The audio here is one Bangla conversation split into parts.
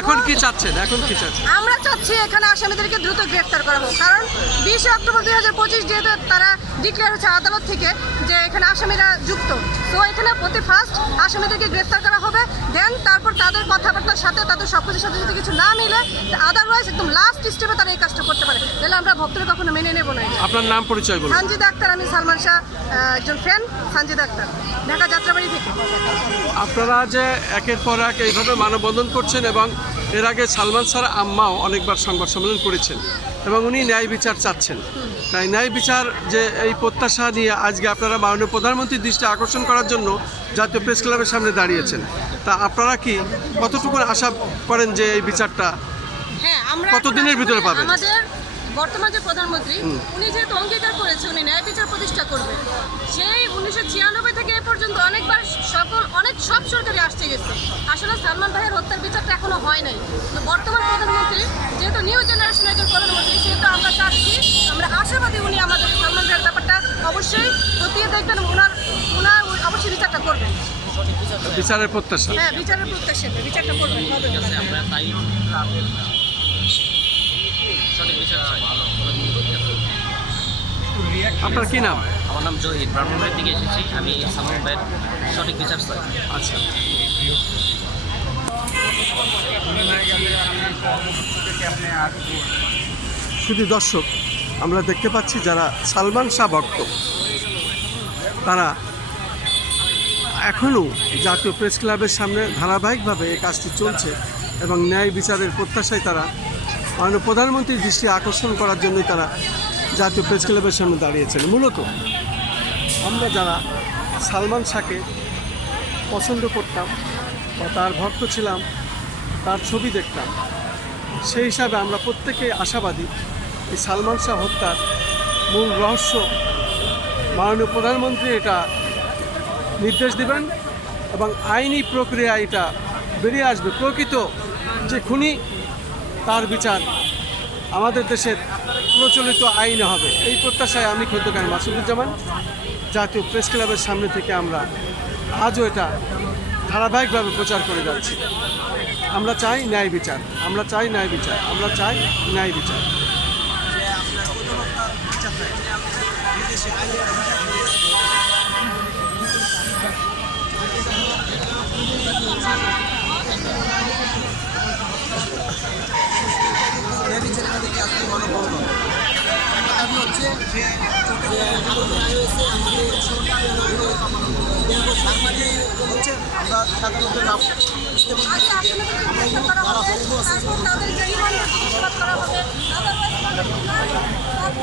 এখন কি চাচ্ছেন? আমরা চাচ্ছি এখানে আসামিদেরকে দ্রুত গ্রেফতার করা হোক, কারণ 20 অক্টোবর 2025 যেহেতু তারা ডিক্লেয়ার হচ্ছে আদালত থেকে যে এখানে আসামিরা যুক্ত, তো এখানে প্রতি ফার্স্ট আসামিদেরকে গ্রেফতার করা হবে, দেন তারপর তাদের কথাবার্তার সাথে তাদের সব কিছুর সাথে যদি কিছু না মিলে, আদারওয়াইজ একদম লাস্ট স্টেপে তারা এই কাজটা করতে পারে, তাহলে আমরা ভক্তরা কখনো মেনে নেব না। আপনার নাম পরিচয় বলুন। সানজিদা আক্তার, আমি সালমান শাহ একজন ফ্যান, সানজিদা আক্তার, ঢাকা যাত্রাবাড়ি থেকে। আপনারা যে একের পর এক এইভাবে মানববন্ধন করছেন এবং এর আগে সালমান শাহর আম্মাও অনেকবার সংবাদ সম্মেলন করেছেন এবং উনি ন্যায় বিচার চাচ্ছেন, তাই ন্যায় বিচার যে এই প্রত্যাশা নিয়ে আজকে আপনারা মাননীয় প্রধানমন্ত্রীর দৃষ্টি আকর্ষণ করার জন্য জাতীয় প্রেস ক্লাবের সামনে দাঁড়িয়েছেন, তা আপনারা কি কতটুকু আশা করেন যে এই বিচারটা কতদিনের ভিতরে পাবেন? আমাদের বর্তমান যে প্রধানমন্ত্রী, উনি যেহেতু অঙ্গীকার করেছে উনি ন্যায় বিচার প্রতিষ্ঠা করবে, সেই 1996 থেকে এ পর্যন্ত অনেকবার সব সরকারি আসতে গেছে, আসলে সালমান ভাইয়ের হত্যার বিচারটা এখনো হয় নাই। তো বর্তমান প্রধানমন্ত্রী যেহেতু নিউ জেনারেশনের একজন প্রধানমন্ত্রী, সেহেতু আমরা চাচ্ছি, আমরা আশাবাদী উনি আমাদের সালমান ভাইয়ের ব্যাপারটা অবশ্যই খতিয়ে দেখবেন, ওনার অবশ্যই বিচারটা করবেন। বিচারের প্রত্যাশা, হ্যাঁ বিচারের প্রত্যাশা, বিচারটা করবেন। আপনার কি নাম? আমার নাম জহির, ব্রাহ্মণবাড়ির থেকে এসেছি। আমি সালমান ভাইয়ের সঠিক বিচার চাই। আচ্ছা, শুধু দর্শক, আমরা দেখতে পাচ্ছি যারা সালমান শাহ ভক্ত তারা এখনও জাতীয় প্রেস ক্লাবের সামনে ধারাবাহিকভাবে এই কাজটি চলছে এবং ন্যায় বিচারের প্রত্যাশায় তারা মাননীয় প্রধানমন্ত্রীর দৃষ্টি আকর্ষণ করার জন্যই তারা জাতীয় প্রেস ক্লাবের সামনে দাঁড়িয়েছেন। মূলত আমরা যারা সালমান শাহকে পছন্দ করতাম বা তার ভক্ত ছিলাম, তার ছবি দেখতাম, সেই হিসাবে আমরা প্রত্যেকেই আশাবাদী এই সালমান শাহ হত্যার মূল রহস্য মাননীয় প্রধানমন্ত্রী এটা নির্দেশ দেবেন এবং আইনি প্রক্রিয়া এটা বেরিয়ে আসবে, প্রকৃত যে খুনি তার বিচার আমাদের দেশের প্রচলিত আইনে হবে। এই প্রত্যাশায় আমি খোদ্দকার মাসুদুজ্জামান জাতীয় প্রেস ক্লাবের সামনে থেকে আমরা আজও এটা ধারাবাহিকভাবে প্রচার করে যাচ্ছি। আমরা চাই ন্যায় বিচার, আমরা চাই ন্যায় বিচার, আমরা চাই ন্যায় বিচার।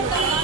আমরা